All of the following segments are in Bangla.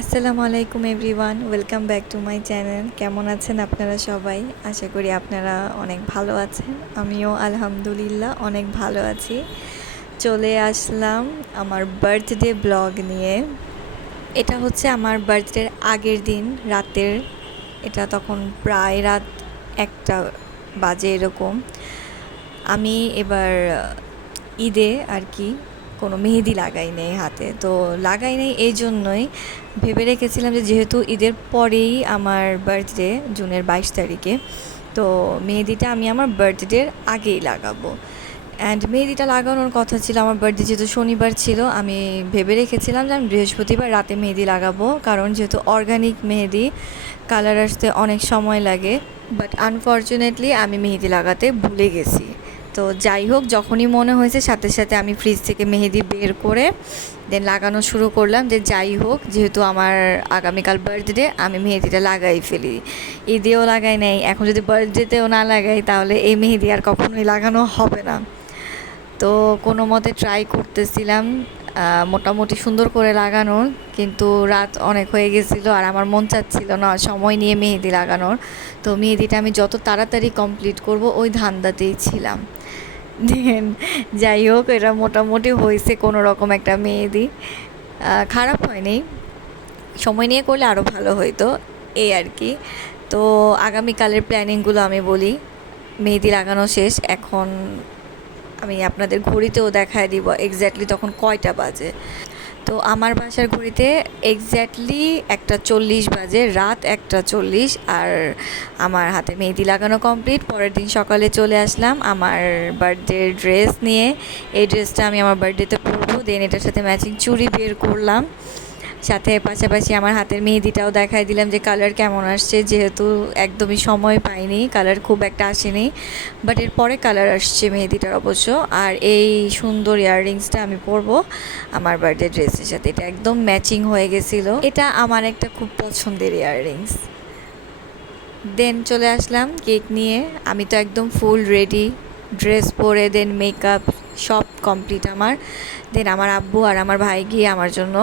আসসালামু আলাইকুম everyone, welcome back to my channel. কেমন আছেন আপনারা সবাই? আশা করি আপনারা অনেক ভালো আছেন। আমিও আলহামদুলিল্লাহ অনেক ভালো আছি। চলে আসলাম আমার বার্থডে ব্লগ নিয়ে। এটা হচ্ছে আমার বার্থডের আগের দিন রাতের। এটা তখন প্রায় রাত 1টা বাজে এরকম। আমি এবার ঈদে আর কি কোনো মেহেদি লাগাই নেই হাতে, তো লাগাই নেই এই জন্যই ভেবে রেখেছিলাম যে যেহেতু ঈদের পরেই আমার বার্থডে জুনের 22 তারিখে, তো মেহেদিটা আমি আমার বার্থডের আগেই লাগাবো। অ্যান্ড মেহেদিটা লাগানোর কথা ছিল, আমার বার্থডে যেহেতু শনিবার ছিল, আমি ভেবে রেখেছিলাম যে আমি বৃহস্পতিবার রাতে মেহেদি লাগাবো, কারণ যেহেতু অর্গানিক মেহেদি কালার আসতে অনেক সময় লাগে। বাট আনফর্চুনেটলি আমি মেহেদি লাগাতে ভুলে গেছি। তো যাই হোক, যখনই মনে হয়েছে সাথে সাথে আমি ফ্রিজ থেকে মেহেদি বের করে দেন লাগানো শুরু করলাম, যে যাই হোক যেহেতু আমার আগামীকাল বার্থডে আমি মেহেদিটা লাগাই ফেলি। ঈদেও লাগাই নাই, এখন যদি বার্থডেতেও না লাগাই তাহলে এই মেহেদি আর কখনোই লাগানো হবে না। তো কোনো মতে ট্রাই করতেছিলাম মোটামুটি সুন্দর করে লাগানোর, কিন্তু রাত অনেক হয়ে গেছিলো আর আমার মন চাচ্ছিল না সময় নিয়ে মেহেদি লাগানোর। তো মেহেদিটা আমি যত তাড়াতাড়ি কমপ্লিট করব ওই ধান্দাতেই ছিলাম। দেন যাই হোক, এটা মোটামুটি হয়েছে কোনো রকম একটা মেহেদি, খারাপ হয়নি। সময় নিয়ে করলে আরও ভালো হইতো, এই আর কি। তো আগামীকালের প্ল্যানিংগুলো আমি বলি। মেহেদি লাগানো শেষ, এখন আমি আপনাদের ঘড়িতেও দেখায় দিব এক্স্যাক্টলি তখন কয়টা বাজে। তো আমার বাসার ঘড়িতে এক্স্যাক্টলি 1:40 বাজে, রাত 1:40। আর আমার হাতে মেহেদি লাগানো কমপ্লিট। পরের দিন সকালে চলে আসলাম আমার বার্থডে ড্রেস নিয়ে। এই ড্রেসটা আমি আমার বার্থডেতে পরবো। দেন এটার সাথে ম্যাচিং চুড়ি বের করলাম, সাথে পাশাপাশি আমার হাতের মেহেদিটাও দেখাই দিলাম যে কালার কেমন আসছে, যেহেতু একদমই সময় পাইনি, কালার খুব একটা আসেনি। বাট এরপরে কালার আসছে মেহেদিটার অবশ্য। আর এই সুন্দর ইয়াররিংসটা আমি পরবো আমার বার্থডে ড্রেসের সাথে, এটা একদম ম্যাচিং হয়ে গেছিলো। এটা আমার একটা খুব পছন্দের ইয়াররিংস। দেন চলে আসলাম কেক নিয়ে। আমি তো একদম ফুল রেডি, ড্রেস পরে দেন মেকআপ সব কমপ্লিট আমার। দেন আমার আব্বু আর আমার ভাই গিয়ে আমার জন্য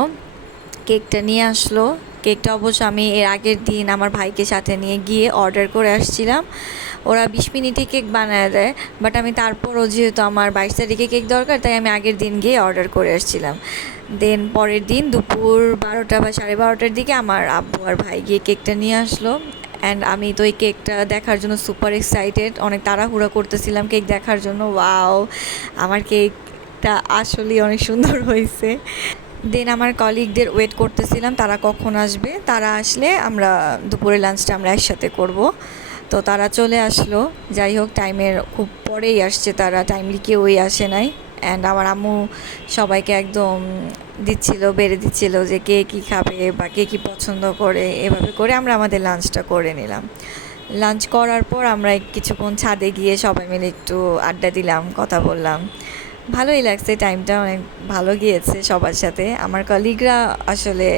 কেকটা নিয়ে আসলো। কেকটা অবশ্য আমি এর আগের দিন আমার ভাইকে সাথে নিয়ে গিয়ে অর্ডার করে আসছিলাম। ওরা 20 মিনিটে কেক বানায় দেয়, বাট আমি তারপরও যেহেতু আমার 22 তারিখে কেক দরকার, তাই আমি আগের দিন গিয়ে অর্ডার করে আসছিলাম। দেন পরের দিন দুপুর 12টা বা 12:30টার দিকে আমার আব্বু আর ভাই গিয়ে কেকটা নিয়ে আসলো। অ্যান্ড আমি তো এই কেকটা দেখার জন্য সুপার এক্সাইটেড, অনেক তাড়াহুড়া করতেছিলাম কেক দেখার জন্য। ওয়াও, আমার কেকটা আসলেই অনেক সুন্দর হয়েছে। দেন আমার কলিগদের ওয়েট করতেছিলাম, তারা কখন আসবে, তারা আসলে আমরা দুপুরে লাঞ্চটা আমরা একসাথে করব। তো তারা চলে আসলো। যাই হোক, টাইমের খুব পরেই আসছে তারা, টাইমলি কেউই আসে নাই। অ্যান্ড আমার আম্মু সবাইকে একদম বেড়ে দিচ্ছিল যে কে কী খাবে বা কে কী পছন্দ করে। এভাবে করে আমরা আমাদের লাঞ্চটা করে নিলাম। লাঞ্চ করার পর আমরা কিছুক্ষণ ছাদে গিয়ে সবাই মিলে একটু আড্ডা দিলাম, কথা বললাম। ভালোই লাগছে, টাইমটা অনেক ভালো গিয়েছে সবার সাথে। আমার কলিগরা আসলে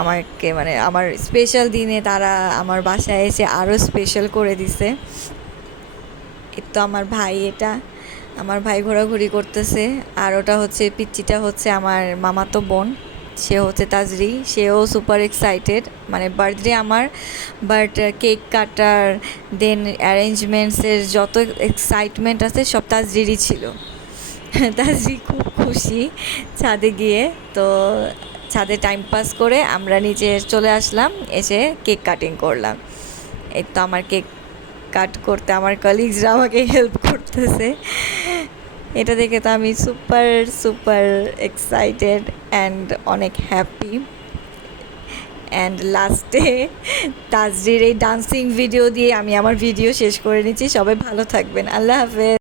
আমাকে মানে আমার স্পেশাল দিনে তারা আমার বাসায় এসে আরও স্পেশাল করে দিছে। তো আমার ভাই, এটা আমার ভাই ঘোরাঘুরি করতেছে। আর ওটা হচ্ছে পিচ্চিটা হচ্ছে আমার মামাতো বোন, সে হচ্ছে তাজরি, সেও সুপার এক্সাইটেড। মানে বার্থডে আমার, বাট কেক কাটার দেন অ্যারেঞ্জমেন্টসের যত এক্সাইটমেন্ট আছে সব তাজরিরই ছিল। তাজরি খুব খুশি ছাদে গিয়ে। তো ছাদে টাইম পাস করে আমরা নিচে চলে আসলাম, এসে কেক কাটিং করলাম। এই তো আমার কেক কাট করতে আমার কলিগসরা আমাকে হেল্প করতেছে। এটা দেখে তো আমি সুপার সুপার এক্সাইটেড অ্যান্ড অনেক হ্যাপি। অ্যান্ড লাস্টে তাজরির এই ডান্সিং ভিডিও দিয়ে আমি আমার ভিডিও শেষ করে নিচ্ছি। সবাই ভালো থাকবেন, আল্লাহ হাফেজ।